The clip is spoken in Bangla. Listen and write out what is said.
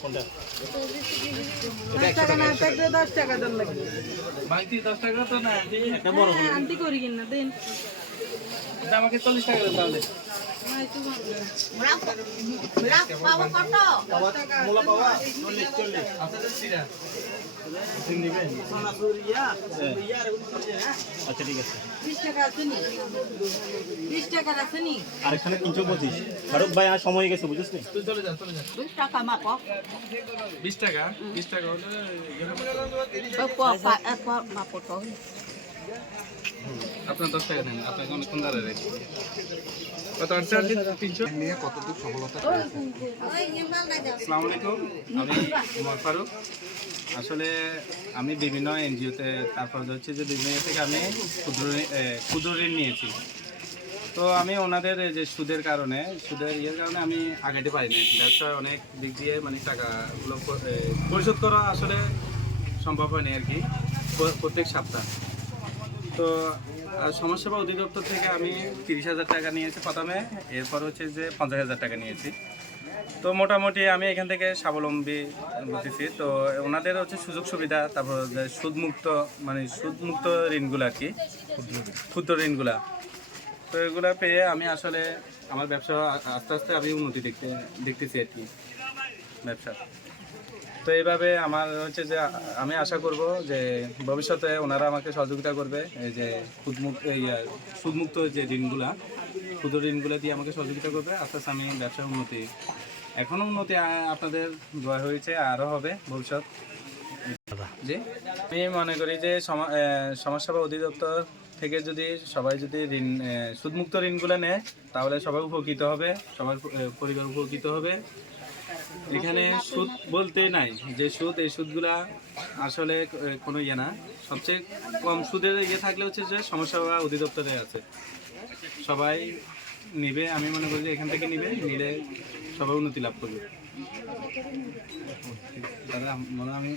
কোনটা? দশ টাকা না থাকলে দশ টাকা তো না হ্যাঁ, করি কিনা দেন। আমাকে চল্লিশ টাকা দেন তাহলে। আচ্ছা ঠিক আছে। বিশ টাকা আছে নি? বিশ টাকার আছে নি? আর এখানে তিনশো পঁচিশ। ফারুক ভাই আর সময় গেছে বুঝিস তুই চলে যা চলে যা। বিশ টাকা মাপো বিশ টাকা বিশ টাকা হলে মাপো তো আপনার দশ টাকা দেন আপনাকে অনেকক্ষণ দাঁড়ায় রেখে কত আসছে আন্টি তিনশো? আসসালামু আলাইকুম আমি উমর ফারুক। আসলে আমি বিভিন্ন এনজিওতে তারপর হচ্ছে যে বিভিন্ন থেকে আমি ক্ষুদ্র ক্ষুদ্র ঋণ নিয়েছি। তো আমি ওনাদের এই যে সুদের কারণে সুদের ইয়ের কারণে আমি আগাতে পারিনি ব্যবসায় অনেক দিক দিয়ে মানে টাকাগুলো পরিশোধ করা আসলে সম্ভব হয়নি আর কি প্র- প্রত্যেক সপ্তাহ। তো সমাজসেবা অধিদপ্তর থেকে আমি তিরিশ হাজার টাকা নিয়েছি প্রথমে, এরপর হচ্ছে যে পঞ্চাশ হাজার টাকা নিয়েছি। তো মোটামুটি আমি এখান থেকে স্বাবলম্বী বলতেছি তো ওনাদের হচ্ছে সুযোগ সুবিধা, তারপর সুদমুক্ত মানে সুদমুক্ত ঋণগুলো আর কি, ক্ষুদ্র ঋণগুলা। তো এগুলো পেয়ে আমি আসলে আমার ব্যবসা আস্তে আস্তে আমি উন্নতি দেখতে, দেখতেছি আর কি, ব্যবসা। তো এইভাবে আমার হচ্ছে যে, আমি আশা করব যে ভবিষ্যতে ওনারা আমাকে সহযোগিতা করবে। এই যে সুদমুক্ত সুদমুক্ত যে ঋণগুলা, ক্ষুদ্র ঋণগুলো দিয়ে আমাকে সহযোগিতা করবে। আস্তে আস্তে আমি ব্যবসার উন্নতি এখনও উন্নতি আপনাদের দোয়া হয়েছে আরও হবে ভবিষ্যৎ। জি। আমি মনে করি যে সমা- সমাজসেবা অধিদপ্তর থেকে যদি সবাই যদি ঋণ সুদমুক্ত ঋণগুলো নেয়, তাহলে সবাই উপকৃত হবে, সবার পরিবার উপকৃত হবে। এখানে সুদ বলতে নাই, যে সুদ, এই সুদগুলা আসলে কোনো ইয়ে না। সবচেয়ে কম সুদের ইয়ে থাকলে হচ্ছে যে সমস্যা অধিদপ্তরে আছে। সবাই নিবে, আমি মনে করি যে এখান থেকে নিবে, নিলে সবাই উন্নতি লাভ করবে। দাদা মনে আমি